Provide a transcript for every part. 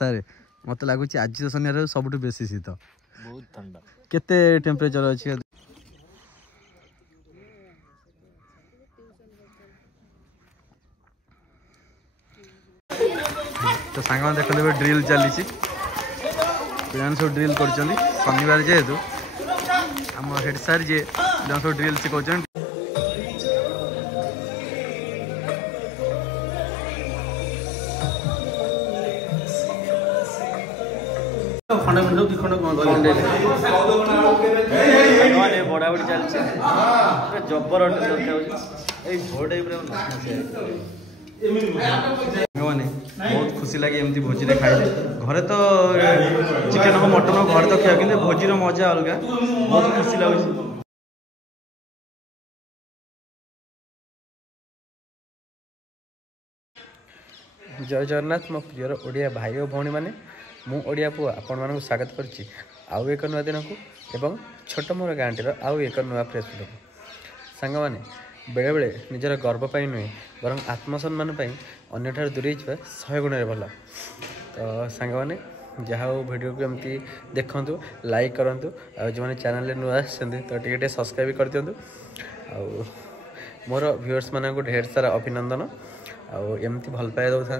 सारे मत लगुच आज शनिवार सब बेसी शीत बहुत ठंडा केते टेम्परेचर अच्छी तो सांग देखते ड्रिल चली पे सब ड्रिल कर शनिवार जेहेतु आम हेड सार जी सब ड्रिल शिखा बड़ाबड़ी चलছে जबर बहुत खुशी लगे एमती भोजी खाई घरे तो चिकेन हो मटन हो घर तो खाया कि भोजीर मजा अलग बहुत खुशी लगे। जय जगन्नाथ मो प्रियर ओडिया भाई और भौणी मैंने मु ओडिया पुआ आपण मानक स्वागत करछि आउ एक नुआ दिन को एवं छोट मोर गाँटीर आउ एक नुआ फ्रेश वीडियो सांग मैंने बेले बेले निजर गर्व पाई नुहे बर आत्मसम्मान अन्य दूरे 100 गुण भल तो सांग मैंने जहाँ वीडियो को एमती देखु लाइक करूँ जो मैंने चैनल नुआ आसते तो टे सब्सक्राइब कर दिंतु आ मोर व्यूअर्स मान ढेर सारा अभिनंदन आमती भल पाए दौथा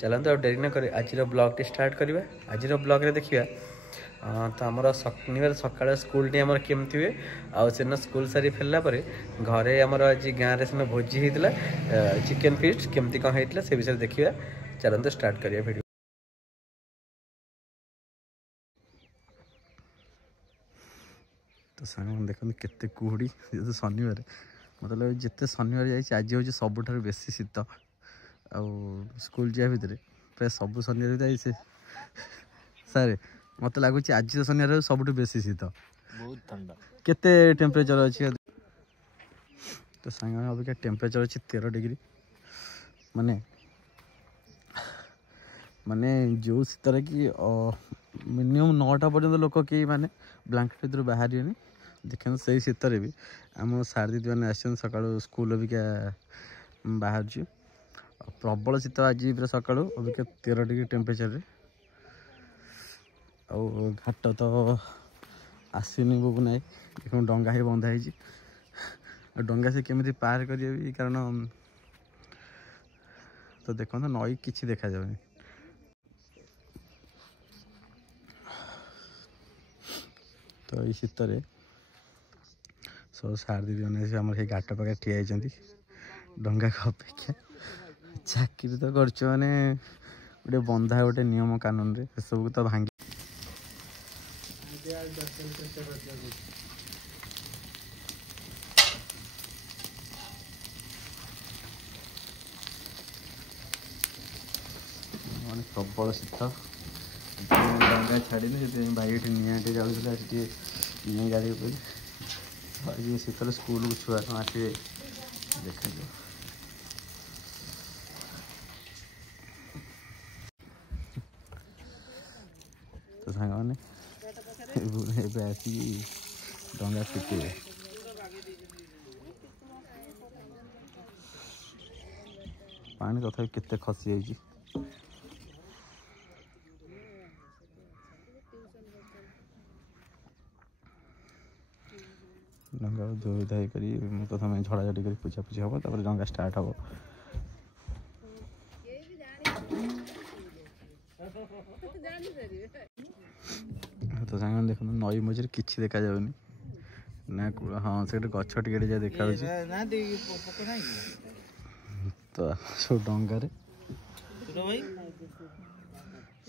चलते आ डेरी न आज ब्लॉग टी स्टार्ट करवा आज ब्लॉग देखिए तो आमर शनिवार सकाल स्कूल टी आमर केमती हुए आन स्कूल सारी फेरला घरे आमर आज गाँव में भोजी होता चिकेन फिस्ट केमती कौन होता से विषय देखिए चलते स्टार्ट करिए वीडियो। तो सांग देखते केते कुहुड़ी जो शनिवार मतलब जिते शनिवार जाइए आज हूँ सबुठ बेसी शीत आ स्कूल जा भितर प्राय सब शनिवार जाइए सारे मत लगुच आज शनिवार सब बेसी शीत बहुत ठंडा केते टेम्परेचर अच्छी तो सांग अबिका टेम्परेचर अच्छी 13 डिग्री माने माने जो शीतर कि मिनिमम 9टा पर्यंत लोक कई माने ब्लांकेट भर बाहर देखते से शीतर भी आम सार दीदी मैंने आस सका स्कूल अबिका बाहर प्रबल शीत आज पूरा सका अबिका 13 डिग्री टेम्परेचर घाट तो आसनी बोबू ना देख डंगा ही बंधा है डंगा से केमी पार कर कारण तो देखो नई कि देखा जाए तो ये शीतर सब सार दीदी मैंने आम घाट पाखे ठिया डंगा अपेक्षा चाकरी तो कर गोटे बंधा गोटे नियम कानून रे सब तो भांगी प्रबल शीत डंगा छाड़ी भाई निटे जाऊला नि गाड़ी पर शीतर स्कूल को छुआ आसवे देखा तो सांग मैंने आसिक डंगा शिखे पानी तथा केते खसी जाइए डंगा धोई धाई कर प्रथम झड़ाझड़ी कर पूजा पूजा हम तापर डंगा स्टार्ट हम तो सांग देख नई मझे कि देखा जाऊनी ना हाँ से गछ टे जा देखा तो सब डंगार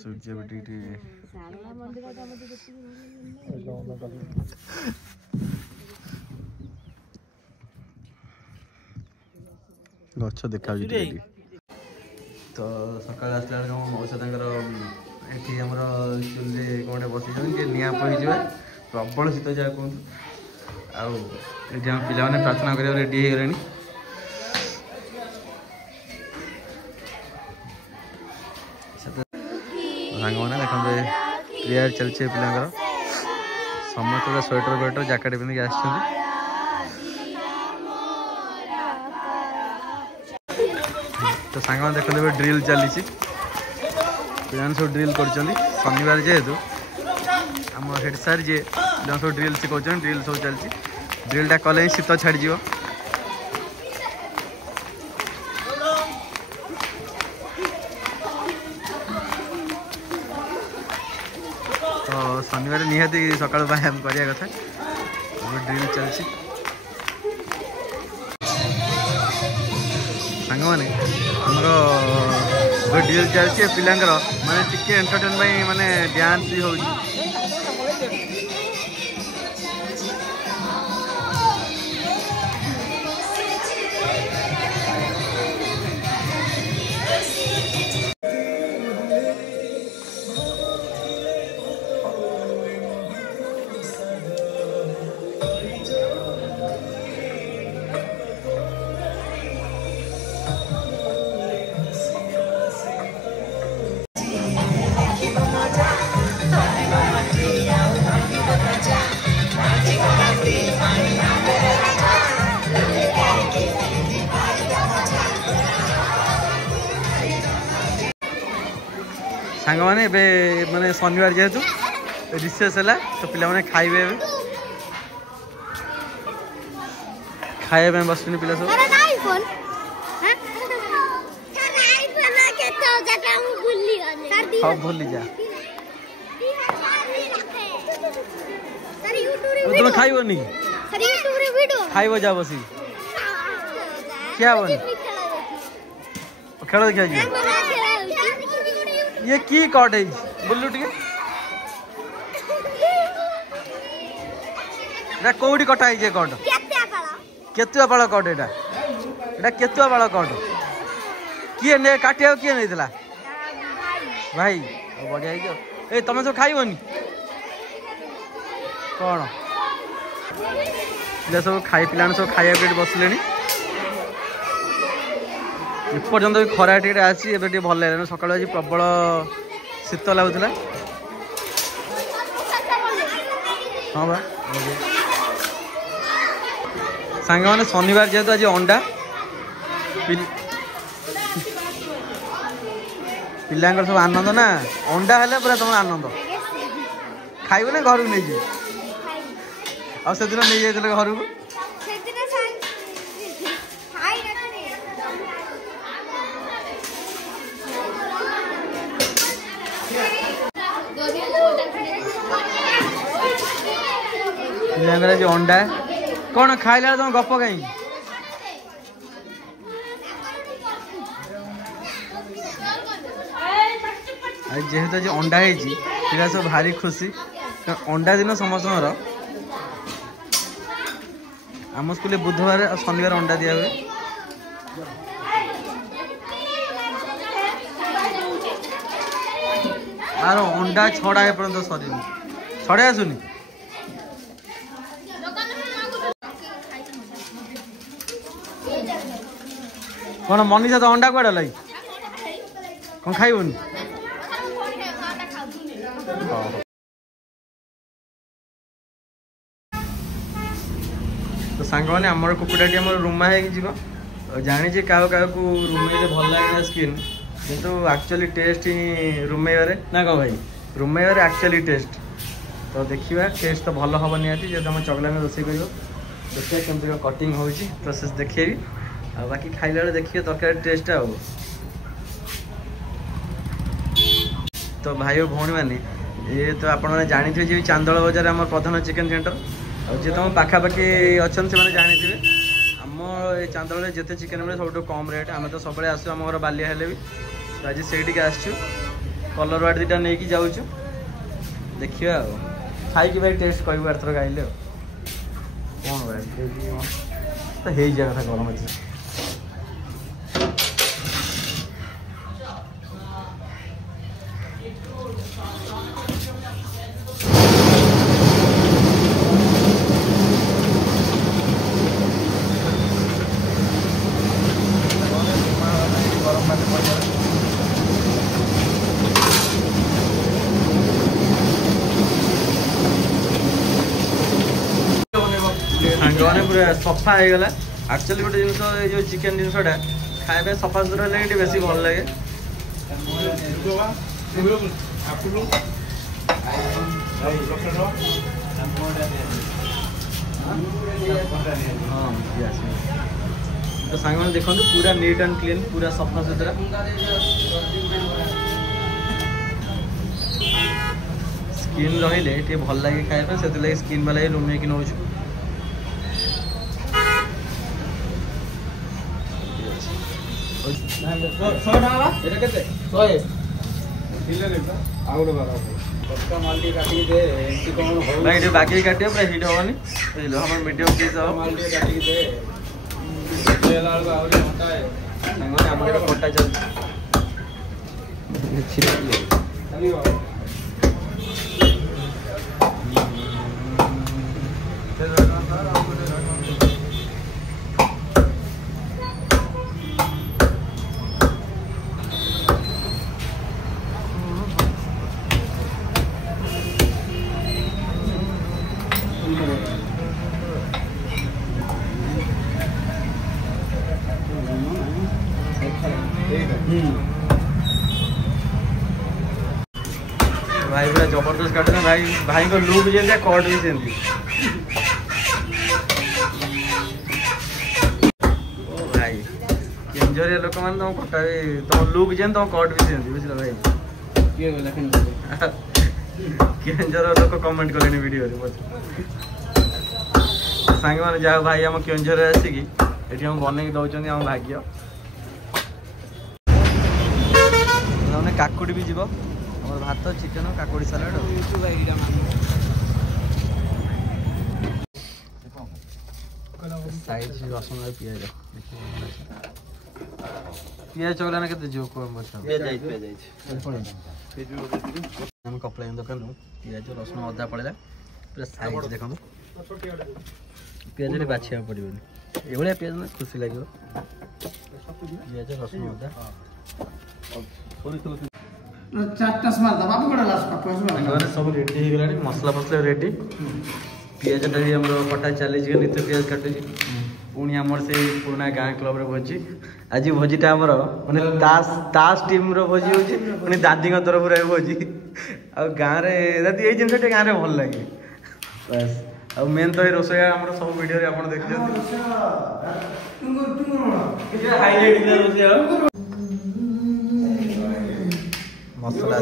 सूर्य गछ देखा तो सकाल आसला बेल मौसा ये आमर चुल्ली कौटे बस निआ पही प्रबल शीत जहाँ कहूँ आम पे प्रार्थना कर रेडी हो गले सांग मैंने देखते प्रेयर चलছে पिलांकर समस्त स्वेटर वेटर जैकेट पिंधिक आस तो सांग देखते ड्रिल चली पिलाने सब ड्रिल कर शनिवार जेहेतु आम हेड सार जी सब ड्रिल शिखा ड्रिल सब चलती ड्रिलटा कले ही शीत छाड़ तो शनिवार निहाती सकाल व्यायाम करने कथा ड्रिल चलती सांग मैंने आमर ड्रिल चलती पिलांकर माने टिके एंटरटेन माने डांस भी हो सांग मैंने माने शनिवार जेहेतु रिसेस है तो पिला माने खाइबे खाइबे बसुनी पिला सब भूली जा तुम खाइबनी खाइब जा बसी क्या बनी खेल देखा ये की कट है बोलू टे कौटी कटा है कट केतुआ पाल कट एटा केतुआ पाल कट किए ने काटिया किए नहीं भाई बढ़िया ए तुम सब खाइबनी कौन पिला सब खाई पिला सब खाया बसले एपर्तंत भी खरा टे आसी भल लगे सकाल आज प्रबल शीत लगुला हाँ बा सांग मैंने शनिवार जेहेतु आज अंडा पिलांकर सब आनंद ना अंडा हेले पूरा तुम आनंद खाइब ना घर को नहीं जी आ से दिन नहीं जाइए घर को पिलांकर जो अंडा कौन खाइला तुम गप कहीं जेहेतु जो अंडा है पिला सब भारी खुशी अंडा दिन समस्त आम स्कूल बुधवार और शनिवार अंडा दिया हुए आर अंडा छड़ा एपर्तंत सरी छड़े आसुनी कौन मनीषा तो अंडा कौड़ा लाई कौन खाइबनी तो सांग मैंने आमर कुकुड़ाटी आम रुमा हो जानी क्या क्या रुमेले भल लगे स्किन किंतु एक्चुअली टेस्ट ही रुमेबारे ना कह भाई रुमेबारे एक्चुअली टेस्ट तो देखिए टेस्ट तो भल हम निहाती जेहतु आम चगला में रोसे कर देखिए केमती कटिंग हो प्रोसेस देखिए आ बाकी खाइला बेले देखिए तरकारी टेस्ट आ तो भाई और भौणी मैंने ये तो आप जानी जी चांदोल बजार आम प्रधान चिकेन सेंटर और जी तुम पाखापाखि अच्छा से जानी थे आम ये चांदोल जिते चिकेन मिले सब कम रेट आम तो सब आसू आम घर बालिया हेले भी तो आज से कलर वार्ड दुटा नहीं कि जाऊँ देखिए खाई भाई टेस्ट कहूँ आर थर गाइले कौन भाई तो हो जाए कथा गरम अच्छे सांग पूरा सफा हो गला एक्चुअली गोटे जिन जो चिकेन जिनसा खाए सफा सुतरा लगे बेस भल लगे तो सांग मैंने देखो पूरा नीट एंड क्लीन पूरा सफा सुतरा स्किन रही भल लगे खाया से लगे स्किन वाला ही रूम कि नौ भाई बाकी काटे पूरा हिट हेनी बुझल हम मीडियम पीस खटा भाई पूरा जबरदस्त काटना भाई भाई को लुक जमी कट भी सेमती भाई केंजरिया लोक मैंने तुम कटा भी तुम लुक जमी तुम कट भी सेमती बुझल भाई केंजर लोक कमेंट कले वीडियो सांग मैंने जा भाई आम केंजर आसिकी ये हम बनई दौरान आम भाग्य काकुड़ी भी जीव हमारे भात चिकेन काकुड़ी सालाड साइज रसुन पिज पिज चौला ना के कपड़ा दुकान पिज रसुन अदा पड़ा पूरा साइज देखो पिज बाछा पड़े ये पिज खुशी लगे पिज रसुन अदा सब रेडी हो गला मसला फसला रेडी पिज कटा चली नित्य पिज काटुची पुणी आमर से पुराना गाँ क्लब भोजी आज भोजीटा आमर माने ताश टीम भोजी हो दादी तरफ भोजी आ गाँव दादी ये जिन गाँव में भल लगे बस आ मेन तो ये रोसई सब वीडियो आप देखते मसला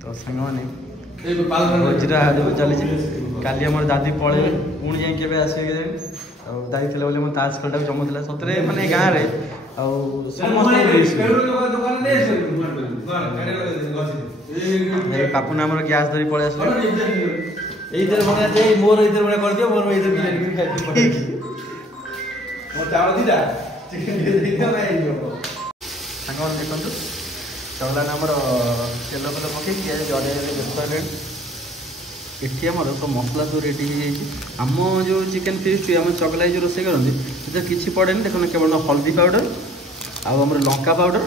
तो सांग मैंने भोजरा चली काली आम दादी पड़े पुणी जाए आस दादी थी बोले ताज खेलटा जमुला सतरे मैंने गाँव में पापुना आम गैस धरी पड़े आस मोर इधर बड़ा कर दियो मोर इधर बिरयानी खाई चावल दीदा चिकन सांग देखो चौला आमर तेल फल पकई पिज जड़े व्यस्त इटी आमर सब मसला सब रेडी आम जो चिकेन फिस्ट आम चगला जो रोसे करते किसी पड़े देखो केवल हल्दी पाउडर आम लंका पाउडर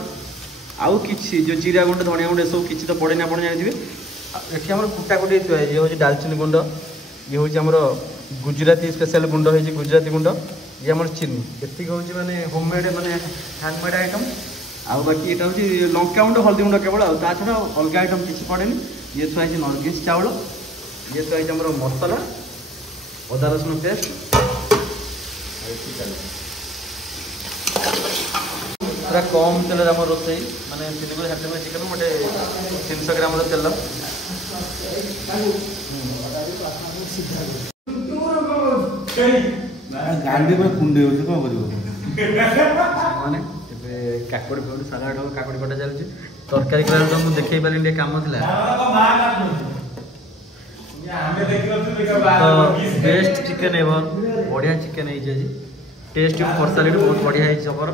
आउ किसी जो जीरा गुंड धनिया गुंड सब किसी तो पड़े आप जानते ये आम कुटाकुटी ये हूँ डालचीनी गुंड ये हूँ आम गुजराती स्पेशल गुंड हो गुजराती गुंड ये आम चीनी ये हूँ मैंने होममेड माने हैंडमेड आइटम आउ बाकी ये हूँ लंका गुंड हल्दी गुंड केवल ता छड़ा अलग आइटम किसी पड़े ये थोड़ी नरगिस चावल ये थोड़ी आम मसला अदा रसुण पेस्ट पूरा कम तेल आम रोसे मैंने 3 चिकेन गोटे 300 ग्राम तेल गांधी में कुंडे होती कौन करियो माने एबे काकुड़ी फाकुड़ी सलाड हो काकुड़ी कटा चलछि तरकारी कला तो मु देखै पाली ले काम थिला तो बेस्ट चिकेन एवर बढ़िया चिकेन है जी टेस्ट पर्सनालिटी बहुत बढ़िया है सबर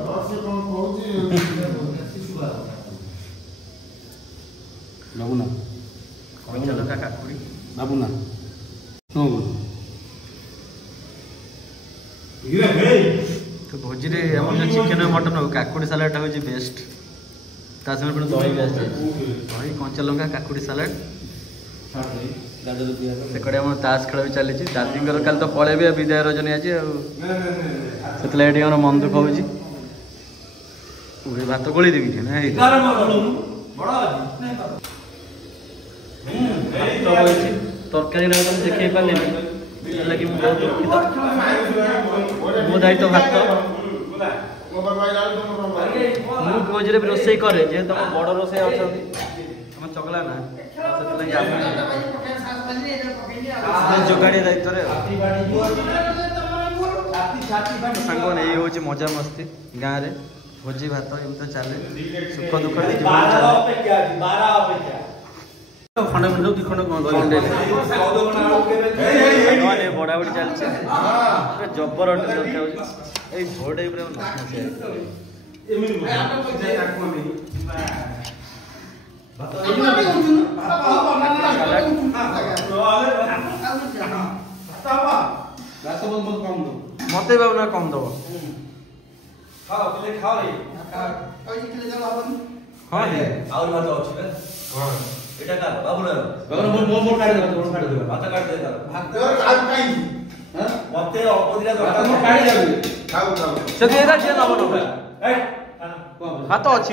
बाबूना कच्चा लंका काकुड़ी बाबूना तो भोजी रे हम जो चिकेन मटन हो काकुड़ी सलाड हो बेस्ट ତା ସାଙ୍ଗରେ ପୁଣି ଦହି ବି ଆସିଛି ଦହି କଞ୍ଚା ଲଙ୍କା କାକୁଡ଼ି ସାଲାଡ଼ ସେକଡ଼େ ଆମର ତାସ ଖେଳ ବି ଚାଲିଛି ଦାଦିଙ୍କର କାଲି ତ ପଳେଇବି ଆଉ ବିଦାୟ ରଜନୀ ଆଜି ଆଉ ସେଥିଲାଗି ଟିକେ ଆମର ମନ ଦୁଃଖ ହେଉଛି ଭାତ ଗୋଳେଇ ଦେବି ନା ତରକାରୀ ନା ଦେଖେଇ ପାରିଲିନି ସେଥିଲାଗି ମୁଁ ବହୁତ ଦୁଃଖିତ ମୋ ଦାୟିତ୍ୱ ଭାତ ମୁଁ ଭୋଜିରେ ବି ରୋଷେଇ କରେ ଯେହେତୁ ଆମ ବଡ଼ ରୋଷେଇ ଅଛନ୍ତି ଆମ ଚଗଲା ନା ସେଥିଲାଗି ଆମେ ଯୋଗାଡ଼ିଆ ଦାୟିତ୍ୱରେ ସାଙ୍ଗମାନେ ଏଇ ହେଉଛି ମଜାମସ୍ତି ଗାଁରେ ଭୋଜି ଭାତ ଏମିତି ଚାଲେ ସୁଖ ଦୁଃଖ ଖଣ୍ଡେ ଖଣ୍ଡେ କି ଖଣ୍ଡ ବଢ଼ାବଢ଼ି ଚାଲିଛି ଜବର ଦେଖାଯାଉଛି ଏଇ ଝୋଡ଼ ପୁରା ମତେ ବାବୁ ନା କମ ଦବ ଭାତ ଅଛି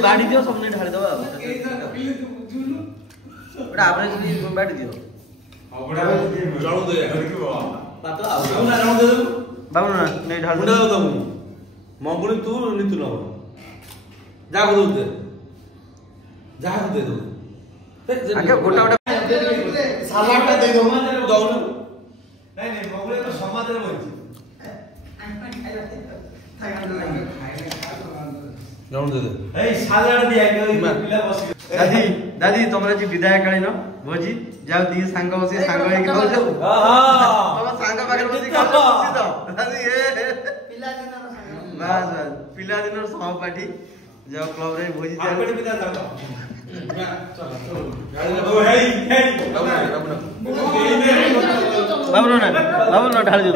ବାଢି ଦିଅ ସବୁ ଢାଳି ଦବା ଆଭରେଜ ବାଢି ଦିଅ ବାବୁ ନା ନେଇ ଢାଳି ମଙ୍ଗୁଳି ତୁ ନିତୁ ନବ ଯାହାକୁ ଦଉ ଦେ ଯାହାକୁ ଦେ ଦଉ ଆଜ୍ଞା ଗୋଟା ଗୋଟା ସାଲାଡଟା ଦେଇ ଦଉ ଦଉନ ନାଇଁ ନାଇଁ ମଙ୍ଗୁଳି ତ ସମାଜରେ ବଇଛି ଜଣ ଦେ ଦେ ଏଇ ସାଲାଡ ଦିଆ ପିଲା ବସି ଦାଦି ଦାଦି ତମର ଆଜି ବିଦାୟ କାଳୀନ ଭୋଜି ଯାଉ ଦି ସାଙ୍ଗ ବସି ସାଙ୍ଗ ହେଇକି ଖାଉଛ ତମ ସାଙ୍ଗ ପାଖରେ ବସି ଖାଉଛ ଖୁସି ତ ଦାଦି ପିଲାଦିନର ସହପାଠୀ ଯାଉ କ୍ଲବରେ ଭୋଜି ଚାଲେ ବାବୁ ନା ଢାଳି ଦିଅ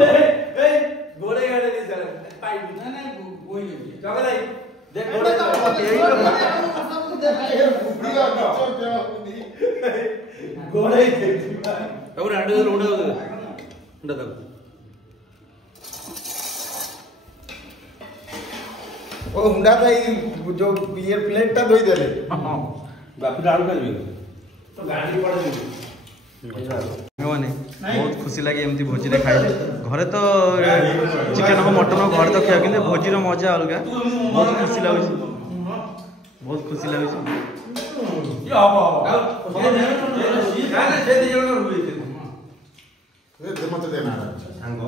ଓ ହୁଣ୍ଡା ତ ଏଇ ଯୋଉ ଇଏ ପ୍ଲେଟଟା ଧୋଇ ଦେଲେ ବାପିଟା ଆଳୁ ଖାଇବେ ତ ଗାଡି ପଡେ ସାଙ୍ଗମାନେ ବହୁତ ଖୁସି ଲାଗେ ଏମିତି ଭୋଜିରେ ଖାଇଲେ ଘରେ ତ ଚିକେନ ହବ ମଟନ ହବ ଘରେ ତ ଖିଆ କିନ୍ତୁ ଭୋଜିର ମଜା ଅଲଗା ବହୁତ ଖୁସି ଲାଗୁଛି ବହୁତ ଖୁସି ଲାଗୁଛି ମତେ ଦେନା ସାଙ୍ଗ